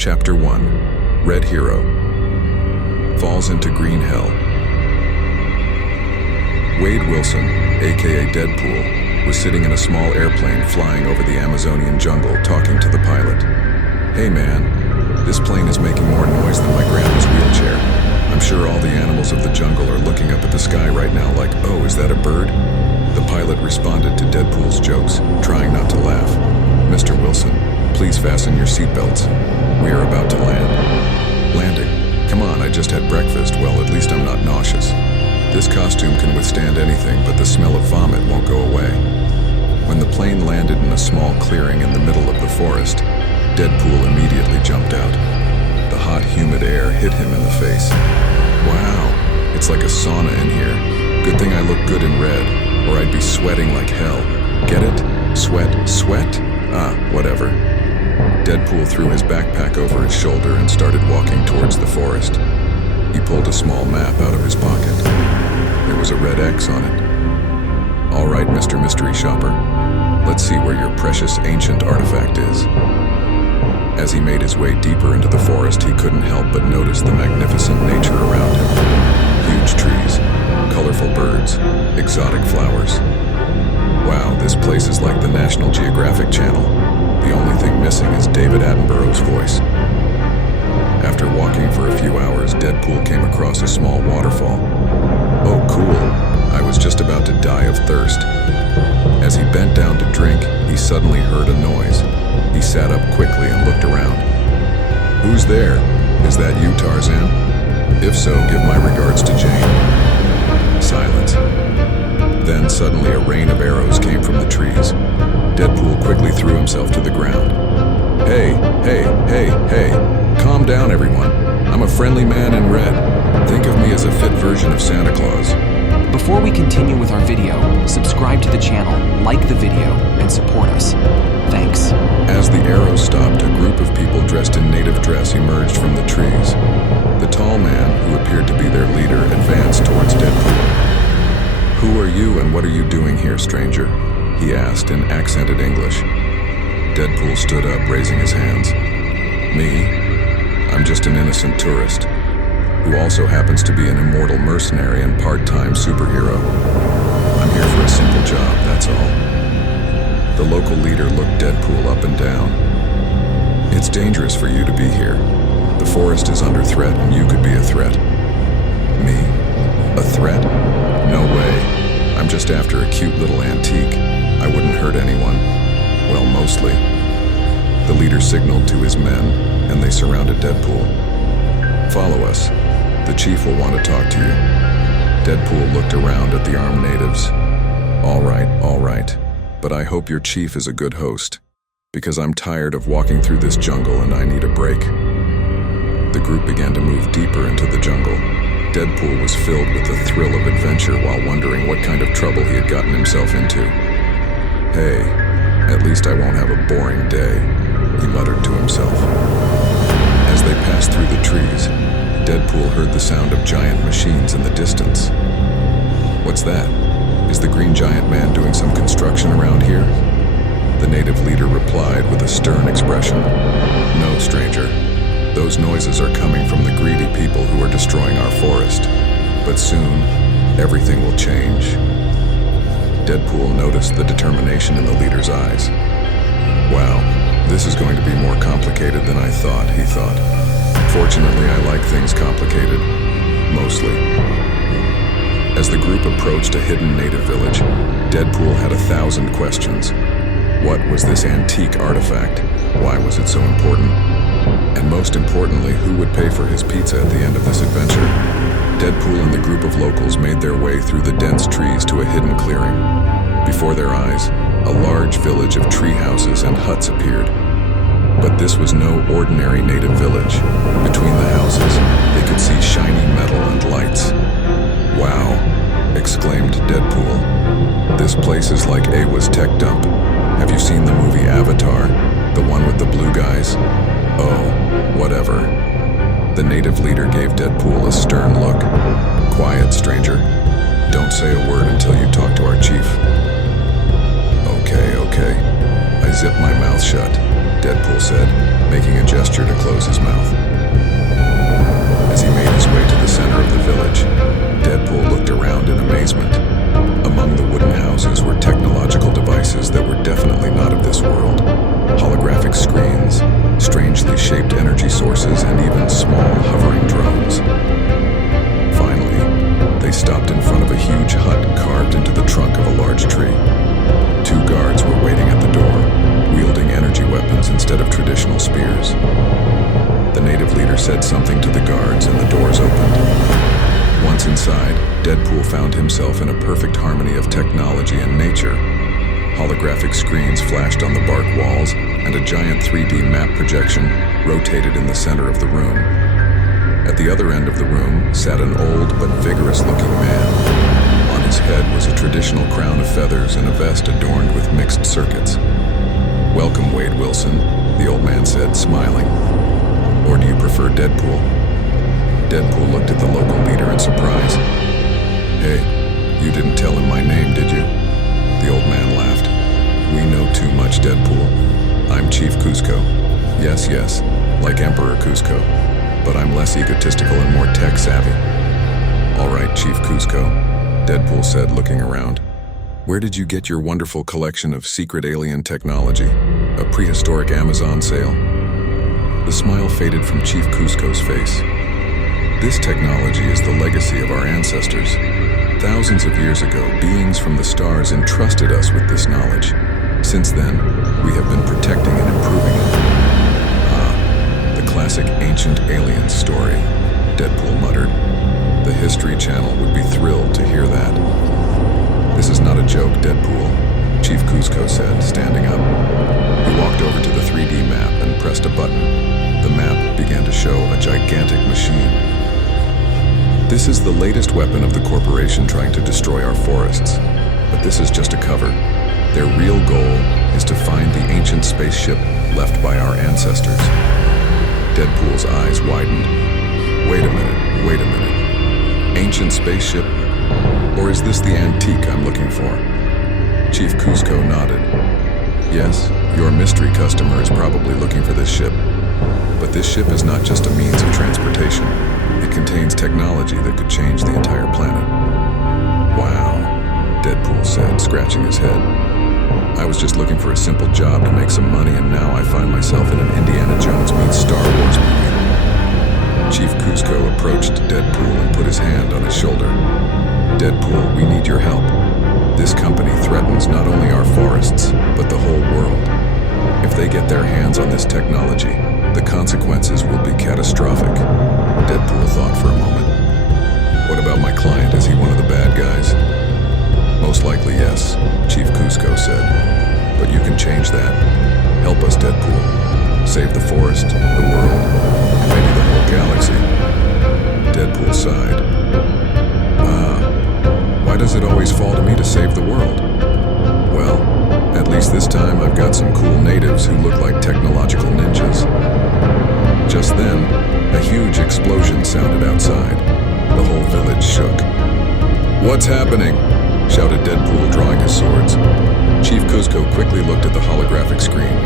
Chapter 1. Red Hero falls into green hell. Wade Wilson, aka Deadpool, was sitting in a small airplane flying over the Amazonian jungle talking to the pilot. "Hey man, this plane is making more noise than my grandma's wheelchair. I'm sure all the animals of the jungle are looking up at the sky right now like, oh, is that a bird?" The pilot responded to Deadpool's jokes, trying not to laugh. "Mr. Wilson, please fasten your seatbelts. We are about to land." "Landing? Come on, I just had breakfast. Well, at least I'm not nauseous. This costume can withstand anything, but the smell of vomit won't go away." When the plane landed in a small clearing in the middle of the forest, Deadpool immediately jumped out. The hot, humid air hit him in the face. "Wow, it's like a sauna in here. Good thing I look good in red, or I'd be sweating like hell. Get it? Sweat? Ah, whatever." Deadpool threw his backpack over his shoulder and started walking towards the forest. He pulled a small map out of his pocket. There was a red X on it. "All right, Mr. Mystery Shopper. Let's see where your precious ancient artifact is." As he made his way deeper into the forest, he couldn't help but notice the magnificent nature around him. Huge trees, colorful birds, exotic flowers. Wow, this place is like the National Geographic Channel. The only thing missing is David Attenborough's voice. After walking for a few hours, Deadpool came across a small waterfall. "Oh, cool. I was just about to die of thirst." As he bent down to drink, he suddenly heard a noise. He sat up quickly and looked around. "Who's there? Is that you, Tarzan? If so, give my regards to Jane." Silence. Then suddenly a rain of arrows came from the trees. Deadpool quickly threw himself to the ground. Hey, calm down everyone. I'm a friendly man in red. Think of me as a fit version of Santa Claus." Before we continue with our video, subscribe to the channel, like the video, and support us. Thanks. As the arrows stopped, a group of people dressed in native dress emerged from the trees. The tall man, who appeared to be their leader, advanced towards Deadpool. "Who are you and what are you doing here, stranger?" he asked in accented English. Deadpool stood up, raising his hands. "Me? I'm just an innocent tourist, who also happens to be an immortal mercenary and part-time superhero. I'm here for a simple job, that's all." The local leader looked Deadpool up and down. "It's dangerous for you to be here. The forest is under threat and you could be a threat." "Me? A threat? No way. I'm just after a cute little antique. I wouldn't hurt anyone. Well, mostly." The leader signaled to his men, and they surrounded Deadpool. "Follow us. The chief will want to talk to you." Deadpool looked around at the armed natives. All right. But I hope your chief is a good host, because I'm tired of walking through this jungle and I need a break." The group began to move deeper into the jungle. Deadpool was filled with the thrill of adventure while wondering what kind of trouble he had gotten himself into. "Hey, at least I won't have a boring day," he muttered to himself. As they passed through the trees, Deadpool heard the sound of giant machines in the distance. "What's that? Is the green giant man doing some construction around here?" The native leader replied with a stern expression. "No, stranger. Those noises are coming from the greedy people who are destroying our forest. But soon, everything will change." Deadpool noticed the determination in the leader's eyes. "Wow, this is going to be more complicated than I thought," he thought. "Fortunately, I like things complicated. Mostly." As the group approached a hidden native village, Deadpool had 1,000 questions. What was this antique artifact? Why was it so important? And most importantly, who would pay for his pizza at the end of this adventure? Deadpool and the group of locals made their way through the dense trees to a hidden clearing. Before their eyes, a large village of tree houses and huts appeared. But this was no ordinary native village. Between the houses, they could see shiny metal and lights. "Wow," exclaimed Deadpool. "This place is like Awa's tech dump. Have you seen the movie Avatar? The one with the blue guys?" "Oh, whatever." The native leader gave Deadpool a stern look. "Quiet, stranger. Don't say a word until you talk to our chief." Okay. I zipped my mouth shut, Deadpool said, making a gesture to close his strangely shaped energy sources, and even small hovering drones. Finally, they stopped in front of a huge hut carved into the trunk of a large tree. Two guards were waiting at the door, wielding energy weapons instead of traditional spears. The native leader said something to the guards and the doors opened. Once inside, Deadpool found himself in a perfect harmony of technology and nature. Holographic screens flashed on the bark walls, and a giant 3D map projection rotated in the center of the room. At the other end of the room sat an old but vigorous-looking man. On his head was a traditional crown of feathers and a vest adorned with mixed circuits. "Welcome, Wade Wilson," the old man said, smiling. "Or do you prefer Deadpool?" Deadpool looked at the local leader in surprise. "Hey, you didn't tell him my name, did you?" The old man laughed. "We know too much, Deadpool. I'm Chief Cusco. Yes, like Emperor Cusco. But I'm less egotistical and more tech-savvy." "All right, Chief Cusco," Deadpool said, looking around. "Where did you get your wonderful collection of secret alien technology? A prehistoric Amazon sale?" The smile faded from Chief Cusco's face. "This technology is the legacy of our ancestors. Thousands of years ago, beings from the stars entrusted us with this knowledge. Since then, we have been protecting and improving it." "Ah, the classic ancient aliens story," Deadpool muttered. "The History Channel would be thrilled to hear that." "This is not a joke, Deadpool," Chief Cusco said, standing up. He walked over to the 3D map and pressed a button. The map began to show a gigantic machine. "This is the latest weapon of the corporation trying to destroy our forests. But this is just a cover. Their real goal is to find the ancient spaceship left by our ancestors." Deadpool's eyes widened. Wait a minute. Ancient spaceship? Or is this the antique I'm looking for?" Chief Cusco nodded. "Yes, your mystery customer is probably looking for this ship. But this ship is not just a means of transportation. It contains technology that could change the entire planet." "Wow," Deadpool said, scratching his head. "I was just looking for a simple job to make some money, and now I find myself in an Indiana Jones meets Star Wars movie." Chief Cusco approached Deadpool and put his hand on his shoulder. "Deadpool, we need your help. This company threatens not only our forests, but the whole world. If they get their hands on this technology, the consequences will be catastrophic." Deadpool thought for a moment. "What about my client? Is he one of the bad guys?" "Most likely, yes," Chief Cusco said. "But you can change that. Help us, Deadpool. Save the forest, the world, and maybe the whole galaxy." Deadpool sighed. Why does it always fall to me to save the world?" "Well, at least this time I've got some cool natives who look like technological ninjas." Just then, a huge explosion sounded outside. The whole village shook. "What's happening?" shouted Deadpool, drawing his swords. Chief Cusco quickly looked at the holographic screen.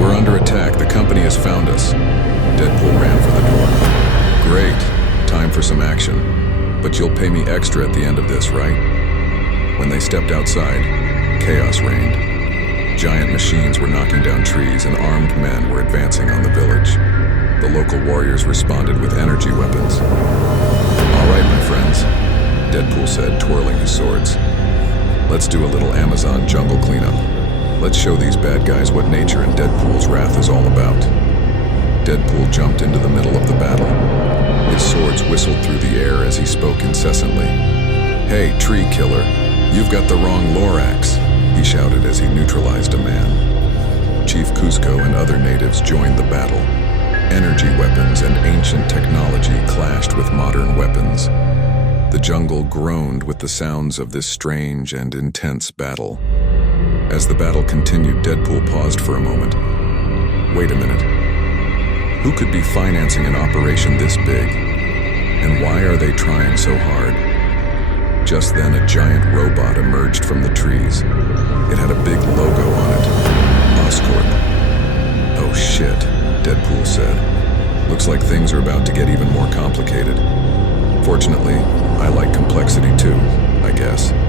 "We're under attack. The company has found us." Deadpool ran for the door. "Great. Time for some action. But you'll pay me extra at the end of this, right?" When they stepped outside, chaos reigned. Giant machines were knocking down trees, and armed men were advancing on the village. The local warriors responded with energy weapons. "All right, my friends," Deadpool said, twirling his swords. "Let's do a little Amazon jungle cleanup. Let's show these bad guys what nature and Deadpool's wrath is all about." Deadpool jumped into the middle of the battle. His swords whistled through the air as he spoke incessantly. "Hey, tree killer, you've got the wrong Lorax," he shouted as he neutralized a man. Chief Cusco and other natives joined the battle. Energy weapons and ancient technology clashed with modern weapons. The jungle groaned with the sounds of this strange and intense battle. As the battle continued, Deadpool paused for a moment. Wait a minute. Who could be financing an operation this big? And why are they trying so hard? Just then, a giant robot emerged from the trees. It had a big logo on it. Oscorp. "Oh shit," Deadpool said. "Looks like things are about to get even more complicated. Fortunately, I like complexity too, I guess."